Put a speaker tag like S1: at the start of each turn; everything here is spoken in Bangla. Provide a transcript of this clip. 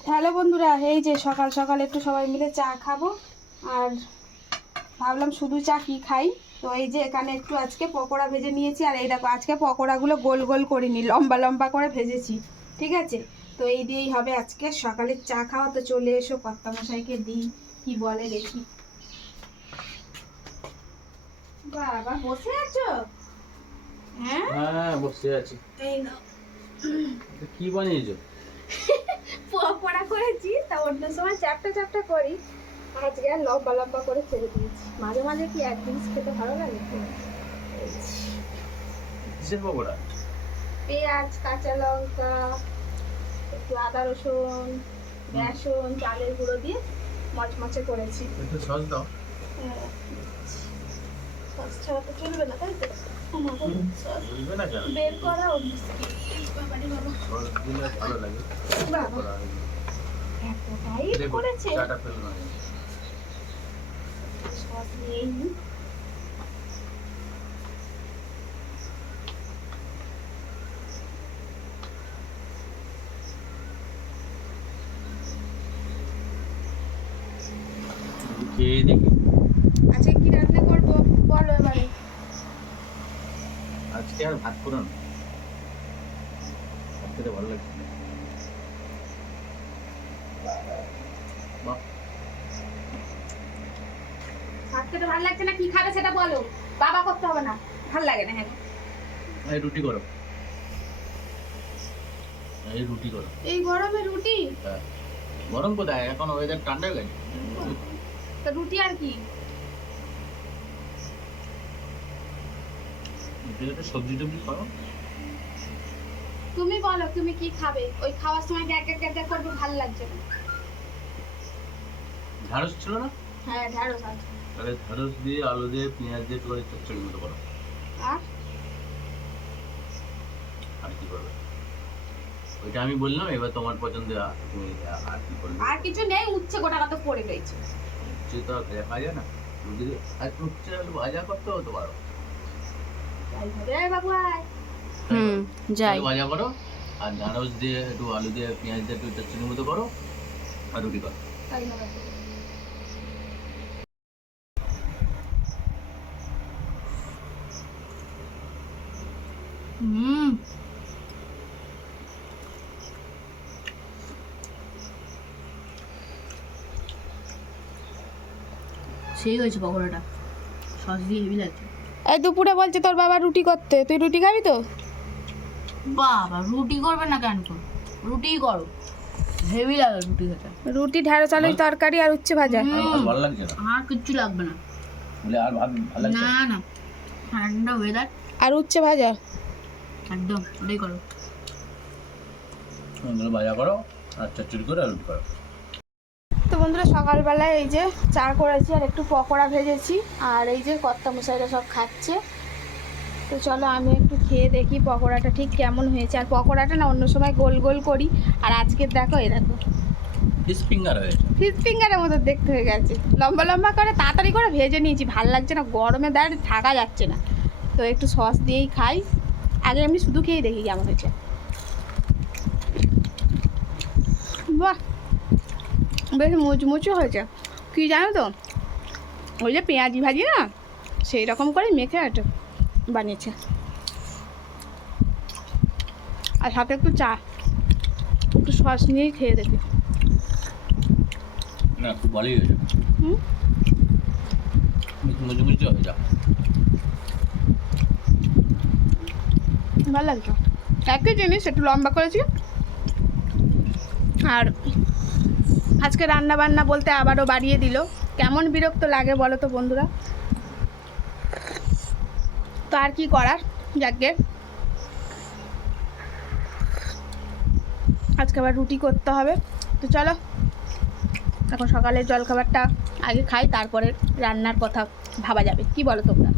S1: হ্যালো বন্ধুরা এই যে সকাল সকাল একটু সবাই মিলে চা খাব আর ভাবলাম শুধু চা কি খাই? তো এই যে এখানে একটু আজকে পকোড়া ভেজে নিয়েছি আর এই দেখো আজকে পকোড়াগুলো গোল গোল করিনি লম্বা লম্বা করে ভেজেছি ঠিক আছে? তো এই দিয়েই হবে আজকে সকালের চা খাওয়া। তো চলে এসো কর্তামশাইকে দিই কি বলে দেখি। বাবা বসে আছো? হ্যাঁ?
S2: হ্যাঁ বসে আছি। কি বানিয়েছো?
S1: পকোড়া করেছি তা অন্য সময় চারটা চারটা করি। আজকে আর লম্বা লম্বা করে ছেড়ে দিয়েছি। মাঝে মাঝে কি এক জিনিস খেতে ভালো লাগে?
S2: পকোড়া
S1: পেঁয়াজ কাঁচা লঙ্কা একটু আদা রসুন বেসন চালের গুঁড়ো দিয়ে মচমচে করেছি।
S2: একটু সস দাও।
S1: হ্যাঁ। সস ছাড়া তো চলবে না তাই তো বের করা ও মুশকিল। করেছে সস নিয়েই
S2: খেয়ে দেখি
S1: আজকে কি রান্না করব বলো এবারে
S2: আজকে আর ভাত করো না। খেতে ভালো লাগছে।
S1: ভাত খেতে ভালো লাগছে না? কি খাবে সেটা বলো। বাবা করতে হবে না। ভালো লাগে না হ্যাঁ
S2: এই রুটি করো এই রুটি করো
S1: এই গরমে রুটি?
S2: হ্যাঁ। গরম কোথায়? এখন ওয়েদার ঠান্ডা হয়ে গেছে।
S1: তো রুটি আর কি?
S2: রুটিতে সবজি টবজি করো
S1: তুমি বলো তুমি কি খাবে? ওই খাওয়ার সময় গ্যাগ গ্যাগ গ্যাগ করবে ভালো লাগছে না।
S2: ঢ্যাঁড়স ছিল না?
S1: হ্যাঁ ঢ্যাঁড়স আছে।
S2: তাহলে ঢ্যাঁড়স দিয়ে আলু দিয়ে পেঁয়াজ দিয়ে করে চচ্চড়ি মতো করো।
S1: আর?
S2: আর কি করবে? ওইটা আমি বললাম এবার তোমার পছন্দ আর তুমি আর কি করবে?
S1: আর কিছু নেই উচ্ছে গোটা কত পড়ে রয়েছে।
S2: উচ্ছে তো দেখা যায় না। তুমি যদি আর উচ্ছে আলু ভাজা করতে হতে পারো
S1: যাই হবে এই বাবু আয়
S3: হুম যাই।
S2: ভাজা করো আর ঢ্যাঁড়স দিয়ে একটু আলু দিয়ে পেঁয়াজ দিয়ে একটু মতো করো আর রুটি করো।
S3: হুম। সেই হয়েছে পকোড়াটা। সস দিয়ে হেভি লাগছে
S1: এই দুপুরে বলছে তোর বাবা রুটি করতে। তুই রুটি খাবি তো?
S3: বাবা রুটি করবে না কেন রুটিই করো। হেভি লাগে রুটি খেতে।
S1: রুটি ঢ্যাঁড়স আলুর তরকারি আর উচ্ছে ভাজা।
S2: ভালো লাগছে না?
S3: আর কিচ্ছু লাগবে না।
S2: বলে আর ভাত ভালো লাগছে
S3: না? না ঠান্ডা ওয়েদার
S1: আর উচ্ছে ভাজা?
S3: একদম ওটাই করো।
S2: ভাজা করো আর চচ্চড়ি করে আর রুটি করো।
S1: বন্ধুরা সকালবেলায় এই যে চা করেছি আর একটু পকোড়া ভেজেছি আর এই যে কর্তা মশাইরা সব খাচ্ছে। তো চলো আমি একটু খেয়ে দেখি পকোড়াটা ঠিক কেমন হয়েছে। আর পকোড়াটা না অন্য সময় গোল গোল করি। আর আজকে দেখো এই দেখো।
S2: ফিশ ফিঙ্গার হয়েছে।
S1: ফিস ফিঙ্গারের মতো দেখতে হয়ে গেছে। লম্বা লম্বা করে তাড়াতাড়ি করে ভেজে নিয়েছি ভালো লাগছে না। গরমে দাঁড়িয়ে থাকা যাচ্ছে না। তো একটু সস দিয়েই খাই। আগে এমনি শুধু খেয়েই দেখি কেমন হয়েছে। বাহ! বেশ মুচমুচু হয়েছে। কি জানো তো? ওই যে পেঁয়াজি ভাজি না সেই রকম করে মেখে এটা বানিয়েছে। আর সাথে একটু চা একটু সস নিয়েই খেয়ে দেখি।
S2: না খুব ভালোই হয়েছে।
S1: ভালো লাগছে। একই জিনিস একটু লম্বা করেছি। আর আজকে রান্না বান্না বলতে আবারও বাড়িয়ে দিল। কেমন বিরক্ত লাগে বলো তো বন্ধুরা? তো আর কি করার? যাকে। আজকে আবার রুটি করতে হবে। তো চলো, এখন সকালের জলখাবারটা আগে খাই, তারপরে রান্নার কথা ভাবা যাবে। কি বলো তোমরা?